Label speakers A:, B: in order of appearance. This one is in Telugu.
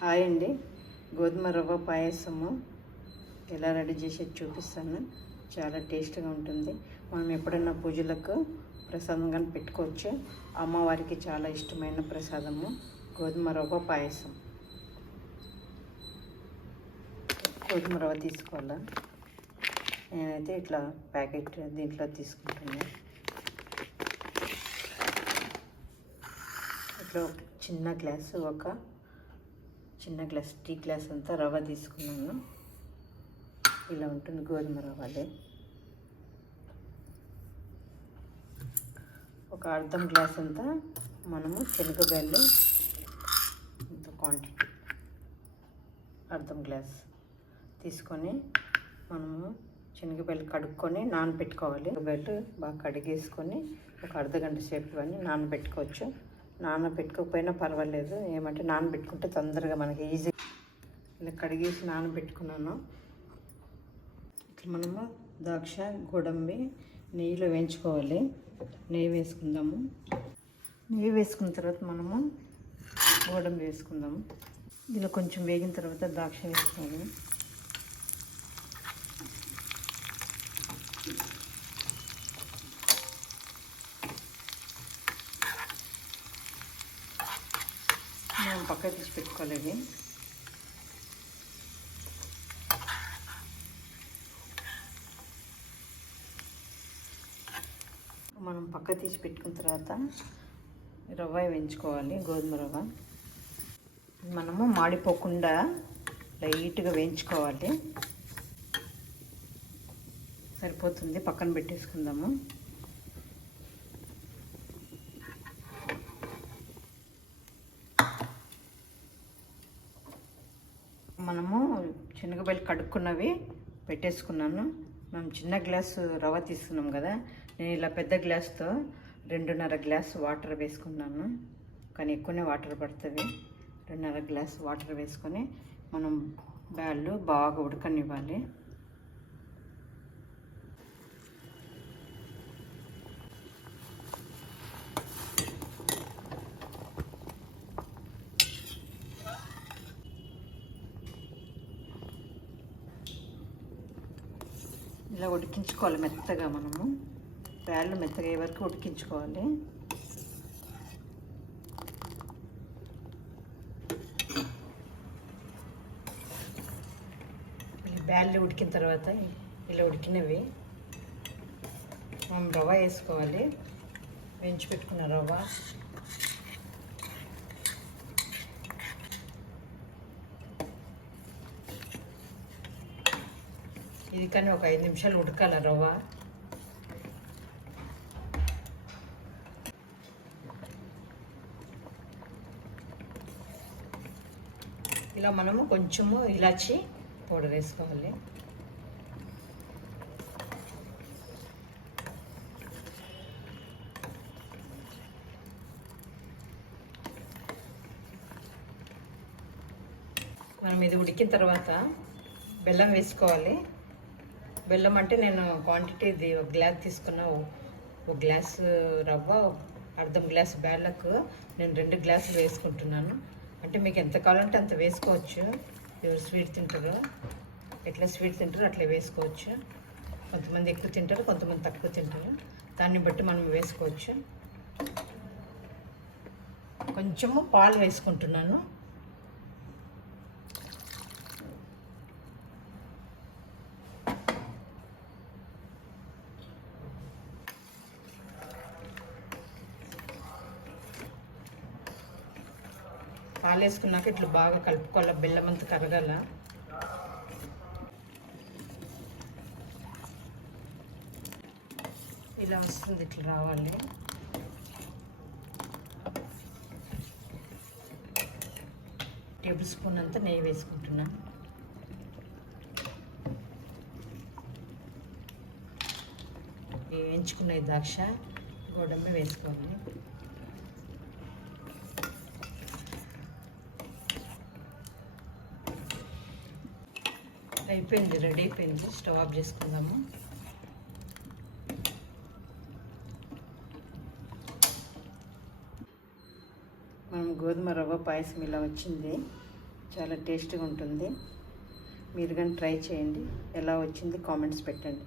A: హాయ్ అండి. గోధుమ రవ్వ పాయసము ఎలా రెడీ చేసేది చూపిస్తాను. చాలా టేస్ట్గా ఉంటుంది. మనం ఎప్పుడన్నా పూజలకు ప్రసాదంగా పెట్టుకోవచ్చు. అమ్మవారికి చాలా ఇష్టమైన ప్రసాదము గోధుమ రవ్వ పాయసం. గోధుమ రవ్వ తీసుకోవాలా? నేనైతే ఇట్లా ప్యాకెట్ దీంట్లో తీసుకుంటాను ఇట్లా ఒక చిన్న గ్లాసు ఒక చిన్న గ్లాస్ టీ గ్లాస్ అంతా రవ్వ తీసుకున్నాను. ఇలా ఉంటుంది గోధుమ రవ్వలే. ఒక అర్ధం గ్లాస్ అంతా మనము శనగబెల్లు ఇంత క్వాంటిటీ అర్ధం గ్లాస్ తీసుకొని మనము శనగబెల్లు కడుక్కొని నానబెట్టుకోవాలి బెల్లు బాగా కడిగేసుకొని ఒక అర్ధ గంట సేపు కానీ నానబెట్టుకోవచ్చు. నానబెట్టుకోకపోయినా పర్వాలేదు. ఏమంటే నానబెట్టుకుంటే తొందరగా మనకి ఈజీ. ఇలా కడిగేసి నానబెట్టుకున్నాను ఇట్లా మనము ద్రాక్ష గోడంబి నెయ్యిలో వేయించుకోవాలి. నెయ్యి వేసుకుందాము. నెయ్యి వేసుకున్న తర్వాత మనము గోడంబి వేసుకుందాము. ఇలా కొంచెం వేగిన తర్వాత ద్రాక్ష వేసుకోవాలి. పక్క తీసి పెట్టుకోవాలి మనం పక్క తీసి పెట్టుకున్న తర్వాత రవ్వ వేయించుకోవాలి గోధుమ రవ్వ. మనము మాడిపోకుండా లైట్గా వేయించుకోవాలి. సరిపోతుంది పక్కన పెట్టేసుకుందాము మనము శనగబెల్లి కడుక్కున్నవి పెట్టేసుకున్నాను. మనం చిన్న గ్లాసు రవ్వ తీసుకున్నాం కదా నేను ఇలా పెద్ద గ్లాస్తో రెండున్నర గ్లాస్ వాటర్ వేసుకున్నాను. కానీ ఎక్కువనే వాటర్ పడుతుంది. రెండున్నర గ్లాస్ వాటర్ వేసుకొని మనం బ్యాళ్ళు బాగా ఉడకనివ్వాలి. ఇలా ఉడికించుకోవాలి మెత్తగా మనము. వేళ్ళు మెత్తగా అయ్యే వరకు ఉడికించుకోవాలి. ఈ బ్యాళ్ళు ఉడికిన తర్వాత ఇలా ఉడికినవి మనం రవ్వ వేసుకోవాలి. వేయించి పెట్టుకున్న రవ్వ. ఇది కానీ ఒక ఐదు నిమిషాలు ఉడకాల రవ్వ. ఇలా మనము కొంచెము ఇలాచి పౌడర్ వేసుకోవాలి. మనం ఇది ఉడికిన తర్వాత బెల్లం వేసుకోవాలి. బెల్లం అంటే నేను క్వాంటిటీ ఒక గ్లాస్ తీసుకున్న ఒక గ్లాస్ రవ్వ అర్ధం గ్లాస్ బేళ్ళకు నేను రెండు గ్లాసులు వేసుకుంటున్నాను. అంటే మీకు ఎంత కావాలంటే అంత వేసుకోవచ్చు. ఎవరు స్వీట్ తింటారో ఎట్లా స్వీట్ తింటారో అట్లా వేసుకోవచ్చు. కొంతమంది ఎక్కువ తింటారు కొంతమంది తక్కువ తింటారు. దాన్ని బట్టి మనం వేసుకోవచ్చు. కొంచెము పాలు వేసుకుంటున్నాను. పాలు వేసుకున్నాక ఇట్లా బాగా కలుపుకోవాలి బెల్లం అంతా కరగాల? ఇలా వస్తుంది ఇట్లా రావాలి. టేబుల్ స్పూన్ అంతా నెయ్యి వేసుకుంటున్నా. ఈ ఈ ద్రాక్ష గోడమ్మ వేసుకోవాలి. అయిపోయింది రెడీ అయిపోయింది. స్టవ్ ఆఫ్ చేసుకుందాము. మనం గోధుమ రవ్వ పాయసం ఇలా వచ్చింది. చాలా టేస్ట్గా ఉంటుంది. మీరు కానీ ట్రై చేయండి. ఎలా వచ్చింది కామెంట్స్ పెట్టండి.